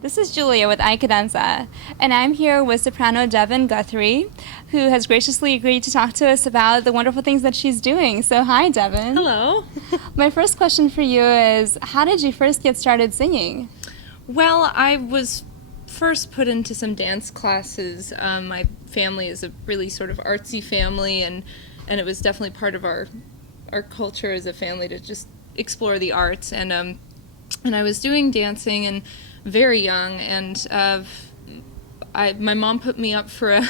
This is Julia with iCadenza, and I'm here with soprano Devon Guthrie, who has graciously agreed to talk to us about the wonderful things that she's doing. So hi, Devon. Hello. My first question for you is, how did you first get started singing? Well, I was first put into some dance classes. My family is a really sort of artsy family, and it was definitely part of our culture as a family to just explore the arts. And I was doing dancing and very young, and my mom put me up for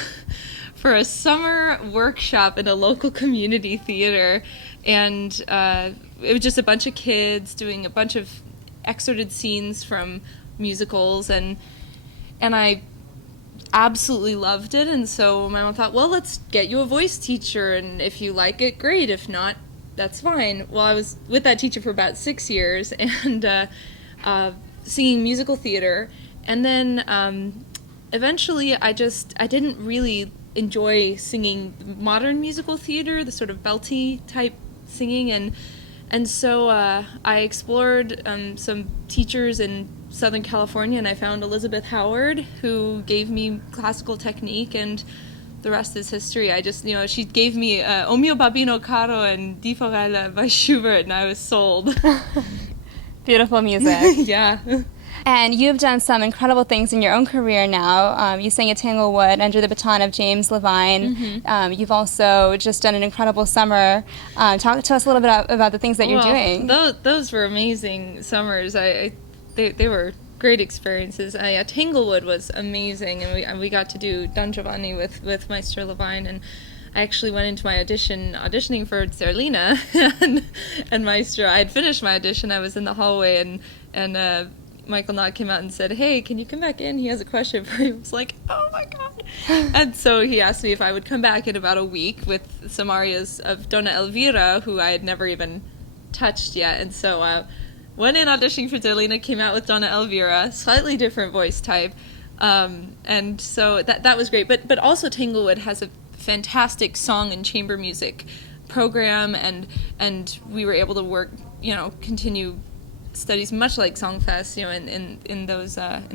a summer workshop in a local community theater, and it was just a bunch of kids doing a bunch of excerpted scenes from musicals, and I absolutely loved it. And so my mom thought, well, let's get you a voice teacher, and if you like it, great. If not, that's fine. Well, I was with that teacher for about 6 years, and singing musical theater, and then eventually I didn't really enjoy singing modern musical theater, the sort of belty type singing, and so I explored some teachers in Southern California, and I found Elizabeth Howard, who gave me classical technique, and the rest is history. She gave me O mio babbino caro and Di Forella by Schubert, and I was sold. Beautiful music. Yeah. And you've done some incredible things in your own career now. You sang at Tanglewood under the baton of James Levine. Mm-hmm. You've also just done an incredible summer. Talk to us a little bit about the things that you're doing. Those were amazing summers. They were great experiences. Tanglewood was amazing, and we got to do Don Giovanni with Maestro Levine, and I actually went into my auditioning for Zerlina, and Maestro, I had finished my audition, I was in the hallway, and Michael Knott came out and said, hey, can you come back in? He has a question for you. I was like, oh my God. And so he asked me if I would come back in about a week with some arias of Donna Elvira, who I had never even touched yet. And so went in auditioning for Zerlina, came out with Donna Elvira, slightly different voice type. And so that was great. But also Tanglewood has a fantastic song and chamber music program, and we were able to work, continue studies much like Songfest, in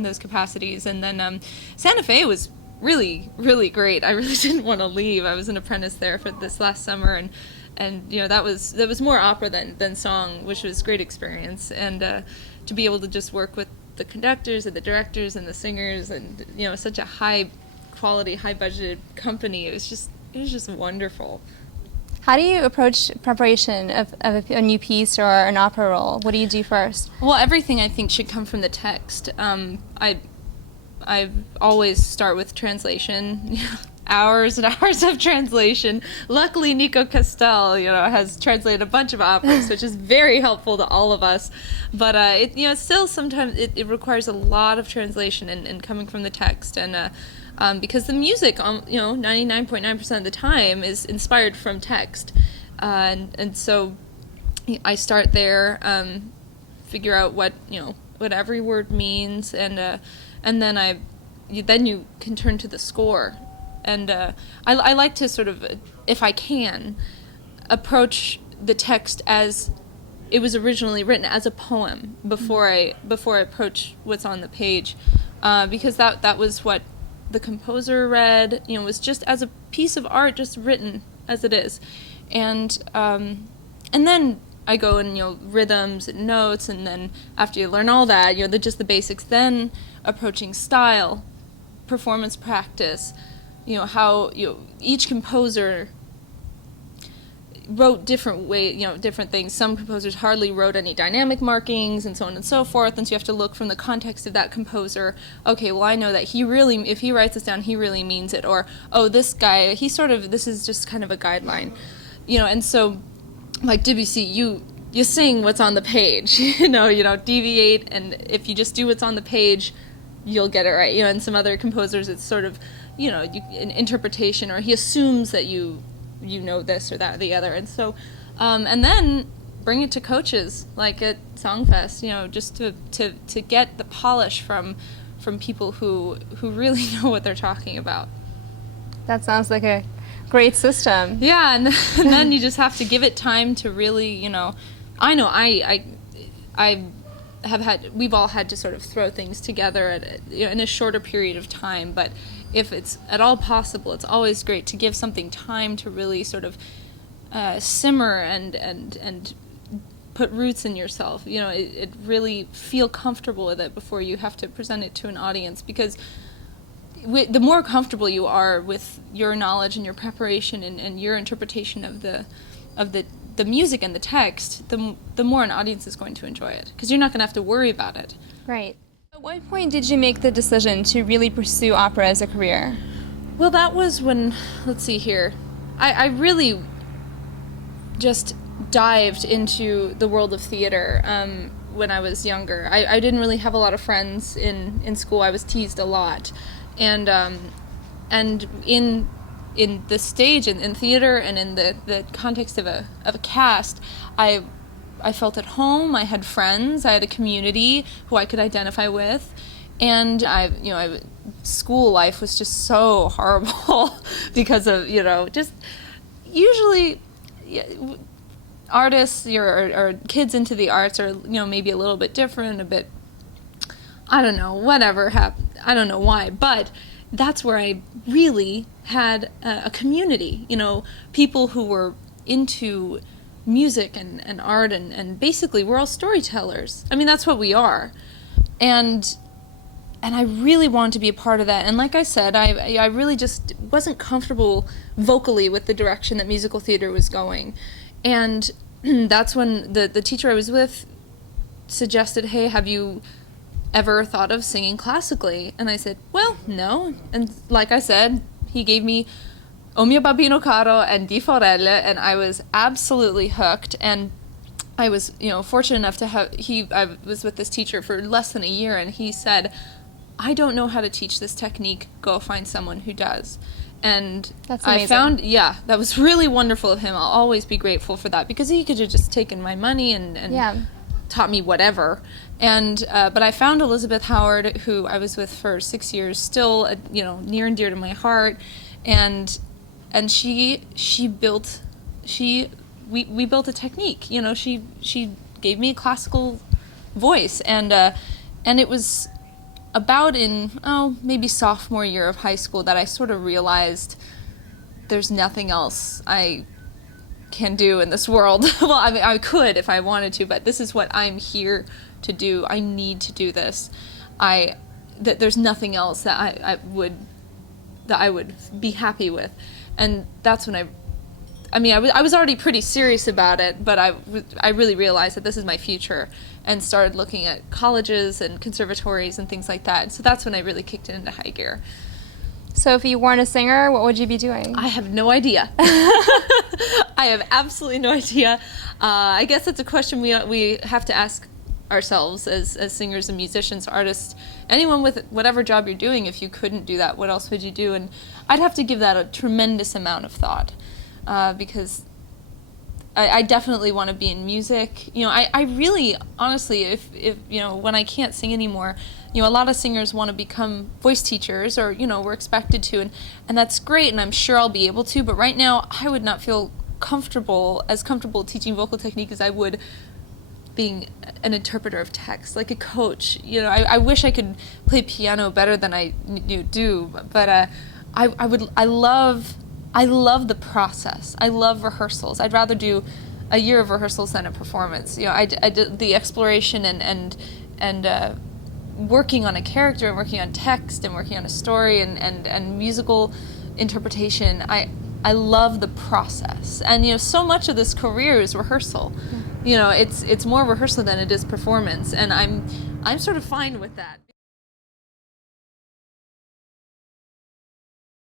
those capacities. And then Santa Fe was really, really great. I really didn't want to leave. I was an apprentice there for this last summer, and that was more opera than song, which was a great experience. And to be able to just work with the conductors and the directors and the singers, and such a high quality, high budgeted company, it was just wonderful. How do you approach preparation of a new piece or an opera role? What do you do first? Well, everything I think should come from the text. I always start with translation, hours and hours of translation. Luckily, Nico Castel, has translated a bunch of operas, which is very helpful to all of us. But still sometimes it requires a lot of translation and coming from the text, and because the music, 99.9% of the time is inspired from text, and so I start there, figure out what every word means, and then you can turn to the score, and I like to sort of, if I can, approach the text as it was originally written, as a poem before I approach what's on the page, because that was what the composer read, was just as a piece of art, just written as it is, and then I go and rhythms and notes, and then after you learn all that, just the basics, then approaching style, performance practice, how each composer wrote different different things. Some composers hardly wrote any dynamic markings, and so on and so forth, and so you have to look from the context of that composer. Okay, well, I know that if he writes this down, he really means it, or, oh, this guy, this is just kind of a guideline, and so, like Debussy, you sing what's on the page, you don't deviate, and if you just do what's on the page, you'll get it right, and some other composers, it's sort of, an interpretation, or he assumes that you know this or that or the other, and so and then bring it to coaches like at Songfest, just to get the polish from people who really know what they're talking about. That sounds like a great system. Yeah, and then you just have to give it time to really, I know I we've all had to sort of throw things together in a shorter period of time, but if it's at all possible, it's always great to give something time to really sort of simmer and put roots in yourself. It really feel comfortable with it before you have to present it to an audience, because the more comfortable you are with your knowledge and your preparation and your interpretation of the music and the text, the more an audience is going to enjoy it, because you're not going to have to worry about it. Right. At what point did you make the decision to really pursue opera as a career? Well, that was when, let's see here, I really just dived into the world of theater when I was younger. I didn't really have a lot of friends in school. I was teased a lot. And in the stage, in theater, and in the context of a cast, I felt at home. I had friends. I had a community who I could identify with, and school life was just so horrible because of just usually artists or kids into the arts are maybe a little bit different, a bit, I don't know, whatever happened. I don't know why, but that's where I really had a community, people who were into music and art, and basically we're all storytellers. I mean, that's what we are. And I really wanted to be a part of that. And like I said, I really just wasn't comfortable vocally with the direction that musical theater was going. And that's when the teacher I was with suggested, hey, have you ever thought of singing classically? And I said, well, no. And like I said, he gave me O mio babbino caro and Di Forelle, and I was absolutely hooked. And I was, fortunate enough to I was with this teacher for less than a year, and he said, I don't know how to teach this technique. Go find someone who does. And that's amazing. I found, that was really wonderful of him. I'll always be grateful for that, because he could have just taken my money and taught me whatever. And but I found Elizabeth Howard, who I was with for 6 years, still near and dear to my heart, and we built a technique. She gave me a classical voice, and it was about in maybe sophomore year of high school that I sort of realized there's nothing else I can do in this world. Well, I mean, I could if I wanted to, but this is what I'm here to do. I need to do this. There's nothing else that I would be happy with. And that's when I was already pretty serious about it, but I really realized that this is my future, and started looking at colleges and conservatories and things like that. So that's when I really kicked it into high gear. So if you weren't a singer, what would you be doing? I have no idea. I have absolutely no idea. I guess that's a question we have to ask ourselves as singers and musicians, artists, anyone with whatever job you're doing. If you couldn't do that, what else would you do? And I'd have to give that a tremendous amount of thought, because I definitely want to be in music. I really, honestly, if when I can't sing anymore, a lot of singers want to become voice teachers, or we're expected to, and that's great, and I'm sure I'll be able to. But right now, I would not feel comfortable teaching vocal technique as I would being an interpreter of text, like a coach. I wish I could play piano better than I do, but I love the process. I love rehearsals. I'd rather do a year of rehearsals than a performance. I did the exploration and working on a character, and working on text, and working on a story, and musical interpretation. I love the process, and so much of this career is rehearsal. It's more rehearsal than it is performance, and I'm sort of fine with that.